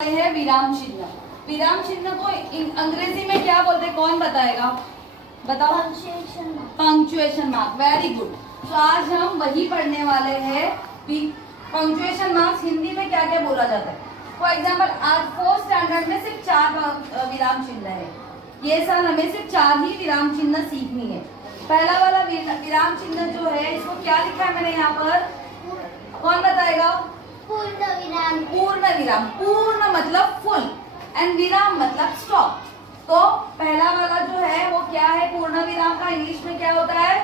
है विराम चिन्ह। विराम चिन्ह को अंग्रेजी में क्या बोलते हैं, कौन बताएगा? बताओ। Punctuation mark. Very good. तो आज हम वही पढ़ने वाले हैं। पंक्चुएशन मार्क्स हिंदी में क्या क्या बोला जाता है। फॉर एग्जाम्पल आज 4th स्टैंडर्ड में सिर्फ 4 विराम चिन्ह है। ये साल हमें सिर्फ 4 ही विराम चिन्ह सीखनी है। पहला वाला विराम चिन्ह जो है, इसको क्या लिखा है मैंने यहाँ पर, कौन बताएगा? पूर्ण विराम। पूर्ण विराम। पूर्ण मतलब फुल एंड विराम मतलब स्टॉप। तो पहला वाला जो है वो क्या है, पूर्ण विराम का इंग्लिश में क्या होता है?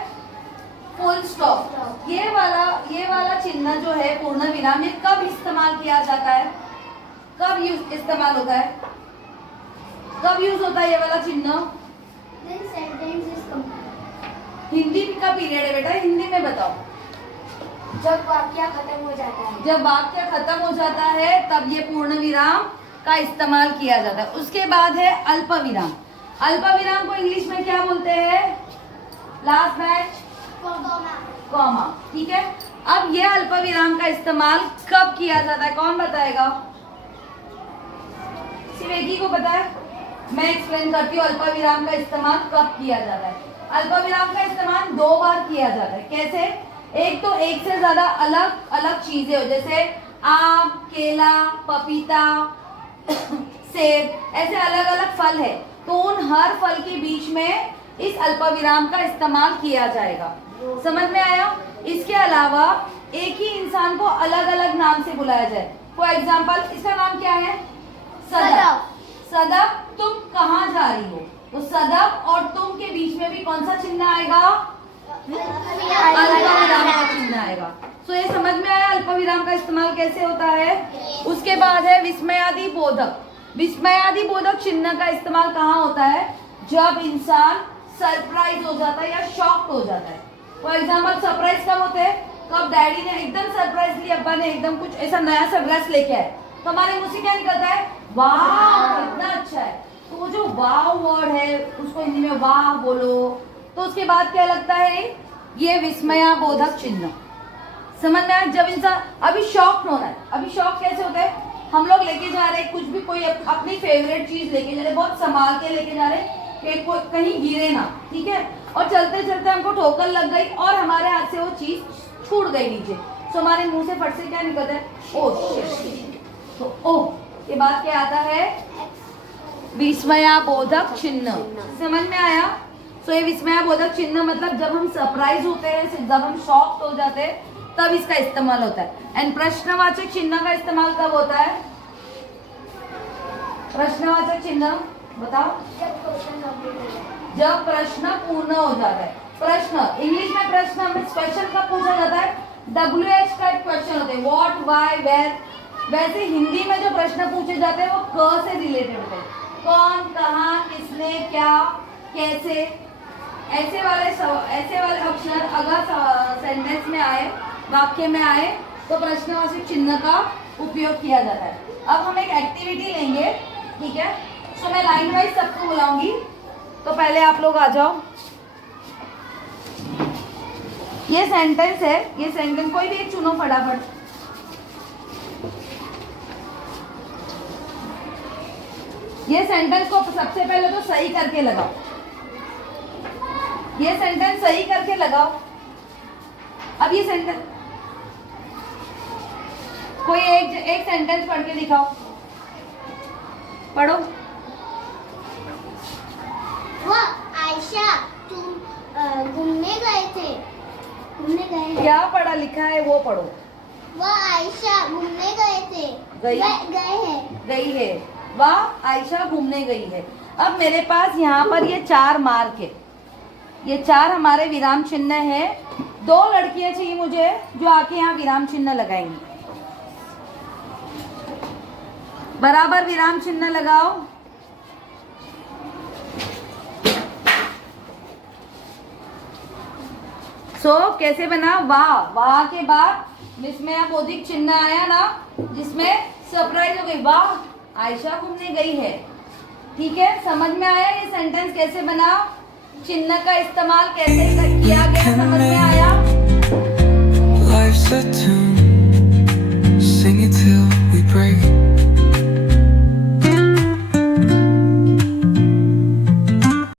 Full stop. ये वाला चिन्ह जो है पूर्ण विराम, ये कब इस्तेमाल किया जाता है, कब इस्तेमाल होता है, कब यूज होता है ये वाला चिन्ह? When sentence is complete. Hindi का पीरियड है बेटा, हिंदी में बताओ। जब वाक्य खत्म हो जाता है। जब वाक्य खत्म हो जाता है तब ये पूर्ण विराम का इस्तेमाल किया जाता है। उसके बाद है अल्प विराम। अल्प विराम को इंग्लिश में क्या बोलते हैं? Last batch comma. ठीक है। अब ये अल्प विराम का इस्तेमाल कब किया जाता है, कौन बताएगा? सिर्फ एक ही को पता है? मैं एक्सप्लेन करती हूँ अल्प विराम का इस्तेमाल कब किया जाता है। अल्प विराम का इस्तेमाल 2 बार किया जाता है। कैसे? एक तो एक से ज्यादा अलग अलग चीजें हो, जैसे आम, केला, पपीता, सेब, ऐसे अलग अलग फल है, तो उन हर फल के बीच में इस अल्पविराम का इस्तेमाल किया जाएगा। समझ में आया? इसके अलावा एक ही इंसान को अलग अलग नाम से बुलाया जाए। फॉर एग्जाम्पल इसका नाम क्या है? सदब। सदब, तुम कहाँ जा रही हो? तो सदब और तुम के बीच में भी कौन सा चिन्ह आएगा? अल्पविराम का चिन्ह आएगा। तो ये समझ में आया अल्पविराम का इस्तेमाल कैसे होता है। उसके बाद है विस्मयादि बोधक। विस्मयादि बोधक चिन्ह का इस्तेमाल कहाँ होता है? जब इंसान सरप्राइज हो जाता है या शॉक्ड हो जाता है। फॉर एग्जाम्पल सरप्राइज कब होते हैं? कब डैडी ने एकदम सरप्राइजली, अब्बा ने एकदम कुछ ऐसा नया सा ड्रेस लेके आए, तो हमारे मुंह से क्या निकलता है? वाह, इतना अच्छा है। तो वो जो वाह वर्ड है उसको हिंदी में वाह बोलो, तो उसके बाद क्या लगता है? ये विस्मया बोधक चिन्ह। समझ में आया? जब इंसान अभी शॉक होना है। अभी शॉक कैसे होता है? हम लोग लेके जा रहे हैं कुछ भी, कोई अपनी फेवरेट चीज लेके जा रहे हैं, बहुत संभाल के लेके जा रहे हैं कि कहीं गिरे ना, ठीक है, और चलते चलते हमको ठोकर लग गई और हमारे हाथ से वो चीज छूट गई नीचे, तो हमारे मुंह से फट से क्या निकलता है? Oh shit. तो ओह के बाद क्या आता है? विस्मया बोधक चिन्ह। समझ में आया? तो ये विस्मया बोधक चिन्ह मतलब जब हम सरप्राइज होते हैं, जब हम शॉक हो जाते हैं, तब इसका इस्तेमाल होता है। एंड प्रश्नवाचक चिन्ह का इस्तेमाल कब होता है? प्रश्नवाचक चिन्ह बताओ। जब प्रश्न पूर्ण हो जाता है। प्रश्न इंग्लिश में प्रश्न में क्वेश्चन कब पूछा जाता है? WH का क्वेश्चन होते हैं, व्हाट, व्हाई, वेयर। वैसे हिंदी में जो प्रश्न पूछे जाते हैं वो क से रिलेटेड होते हैं। कौन, कहाँ, किसने, क्या, कैसे, ऐसे वाले अक्षर अगर सेंटेंस में आए, वाक्य में आए, तो प्रश्नवाचक चिन्ह का उपयोग किया जाता है। अब हम एक एक्टिविटी लेंगे, ठीक है? तो मैं लाइन वाइज सबको बुलाऊंगी, तो पहले आप लोग आ जाओ। ये सेंटेंस है, ये सेंटेंस कोई भी एक चुनो फटाफट। ये सेंटेंस को सबसे पहले तो सही करके लगाओ। ये सेंटेंस सही करके लगाओ। अब ये सेंटेंस कोई एक सेंटेंस पढ़ के दिखाओ। पढ़ो। वो आयशा, तुम घूमने गए थे। घूमने गए हैं। क्या पढ़ा लिखा है वो पढ़ो। वो आयशा घूमने गए थे। गई हैं। गई है। वह आयशा घूमने गई है। अब मेरे पास यहाँ पर ये 4 मार्क है, ये 4 हमारे विराम चिन्ह है। 2 लड़कियां चाहिए मुझे जो आके यहाँ विराम चिन्ह लगाएंगी। बराबर विराम चिन्ह लगाओ। कैसे बना? वाह। वाह के बाद विस्मया बोधिक चिन्ह आया ना, जिसमें सरप्राइज हो गई, वाह आयशा घूमने गई है। ठीक है, समझ में आया ये सेंटेंस कैसे बना? चिन्ह का इस्तेमाल कैसे किया गया, समझ में आया?